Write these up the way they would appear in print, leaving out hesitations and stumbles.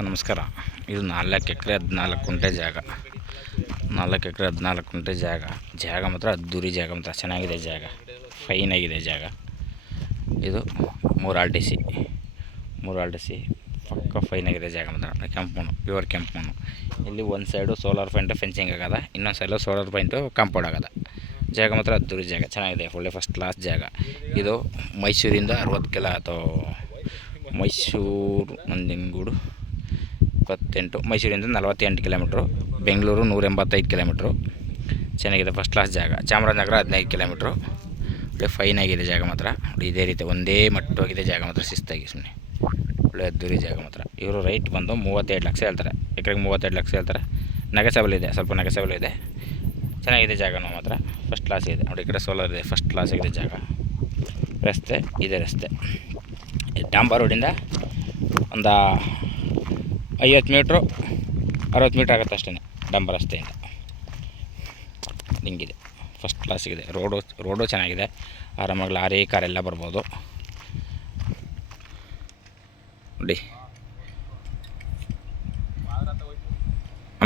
Sir ನಮಸ್ಕಾರ. ಇದು 4 ಎಕರೆ 14 ಗುಂಟೆ ಜಾಗ. 4 ಎಕರೆ 14 ಗುಂಟೆ ಜಾಗ ಮಾತ್ರ ಅದ್ದೂರಿ ಜಾಗ ಮಾತ್ರ ಚೆನ್ನಾಗಿದೆ. ಜಾಗ ಫೈನ್ ಆಗಿದೆ ಜಾಗ. ಇದು 3 RTC ಪಕ್ಕ ಫೈನ್ ಆಗಿದೆ ಜಾಗ ಮಾತ್ರ. ಕೆಂಪು ಮಣ್ಣು, ಪ್ಯೂರ್ ಕೆಂಪು ಮಣ್ಣು. ಇಲ್ಲಿ ಒಂದು ಸೈಡು ಸೋಲಾರ್ ಪಾಯಿಂಟು ಫೆನ್ಸಿಂಗ್ ಆಗದ, ಇನ್ನೊಂದು ಸೈಡು ಸೋಲಾರ್ ಪಾಯಿಂಟು ಕಾಂಪೌಂಡ್ ಆಗದ. ಜಾಗ ಮಾತ್ರ ಅದ್ದೂರಿ ಜಾಗ ಚೆನ್ನಾಗಿದೆ. ಒಳ್ಳೆ ಫಸ್ಟ್ ಕ್ಲಾಸ್ ಜಾಗ. ಇದು ಮೈಸೂರಿಂದ 60 ಕಿಲೋ ಅಥವಾ ಮೈಸೂರು ನಂಜನಗೂಡು 28, ಮೈಸೂರಿಂದ 48 ಕಿಲೋಮೀಟ್ರು, ಬೆಂಗಳೂರು 185 ಕಿಲೋಮೀಟ್ರು. ಚೆನ್ನಾಗಿದೆ, ಫಸ್ಟ್ ಕ್ಲಾಸ್ ಜಾಗ. ಚಾಮರಾಜನಗರ 15 ಕಿಲೋಮೀಟ್ರು. ಒಳ್ಳೆ ಫೈನ್ ಆಗಿದೆ ಜಾಗ ಮಾತ್ರ. ಇದೇ ರೀತಿ ಒಂದೇ ಮಟ್ಟವಾಗಿದೆ ಜಾಗ ಮಾತ್ರ, ಶಿಸ್ತಾಗಿ ಸುಮ್ಮನೆ ಒಳ್ಳೆ ಅದ್ದೂರಿ ಜಾಗ ಮಾತ್ರ. ಇವರು ರೈಟ್ ಬಂದು 32 ಲಕ್ಷ ಹೇಳ್ತಾರೆ. ಎಕರೆಗೆ 32 ಲಕ್ಷ ಹೇಳ್ತಾರೆ. ನೆಗೆಸಬಲ್ ಇದೆ, ಸ್ವಲ್ಪ ನೆಗೆಸಬಲ್ ಇದೆ. ಚೆನ್ನಾಗಿದೆ ಜಾಗನೂ ಮಾತ್ರ, ಫಸ್ಟ್ ಕ್ಲಾಸ್ ಇದೆ ನೋಡಿ. ಈ ಕಡೆ ಸೋಲಾರ್ ಇದೆ, ಫಸ್ಟ್ ಕ್ಲಾಸ್ ಆಗಿದೆ ಜಾಗ. ರಸ್ತೆ ಇದೆ, ರಸ್ತೆ ಡಾಂಬರ್ ರೋಡಿಂದ ಒಂದು 50 ಮೀಟ್ರು 60 ಮೀಟ್ರ್ ಆಗುತ್ತೆ ಅಷ್ಟೇ, ಡಾಂಬರ್ ರಸ್ತೆಯಿಂದ. ಹಿಂಗಿದೆ, ಫಸ್ಟ್ ಕ್ಲಾಸಿಗಿದೆ. ರೋಡು ಚೆನ್ನಾಗಿದೆ. ಆರಾಮಾಗಿ ಲಾರಿ ಕಾರೆಲ್ಲ ಬರ್ಬೋದು ನೋಡಿ.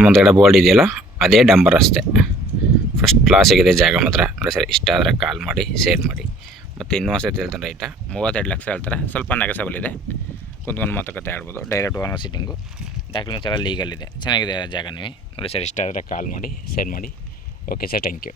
ಮುಂದೆಗಡೆ ಬೋರ್ಡ್ ಇದೆಯಲ್ಲ, ಅದೇ ಡಾಂಬರ್ ರಸ್ತೆ. ಫಸ್ಟ್ ಕ್ಲಾಸಿಗಿದೆ ಜಾಗ ಮಾತ್ರ ನೋಡಿ ಸರ್. ಇಷ್ಟ ಆದರೆ ಕಾಲ್ ಮಾಡಿ, ಶೇರ್ ಮಾಡಿ. ಮತ್ತು ಇನ್ನೂ ಸತಿ ಹೇಳ್ತಾನೆ, ರೈಟಾ 32 ಲಕ್ಷ ಹೇಳ್ತಾರೆ. ಸ್ವಲ್ಪ ನೆಗೆಸಬಲ್ ಇದೆ, ಕುಂತ್ಕೊಂಡು ಮಾತುಕತೆ ಆಡ್ಬೋದು. ಡೈರೆಕ್ಟ್ ಓನರ್ ಸಿಟ್ಟಿಂಗು, ಡಾಕ್ಯುಮೆಂಟ್ಸ್ ಎಲ್ಲ ಲೀಗಲ್ ಇದೆ. ಚೆನ್ನಾಗಿದೆ ಜಾಗ. ನೀವು ನೋಡಿ ಸರ್, ಇಷ್ಟ ಆದರೆ ಕಾಲ್ ಮಾಡಿ, ಶೇರ್ ಮಾಡಿ. Okay sir, thank you.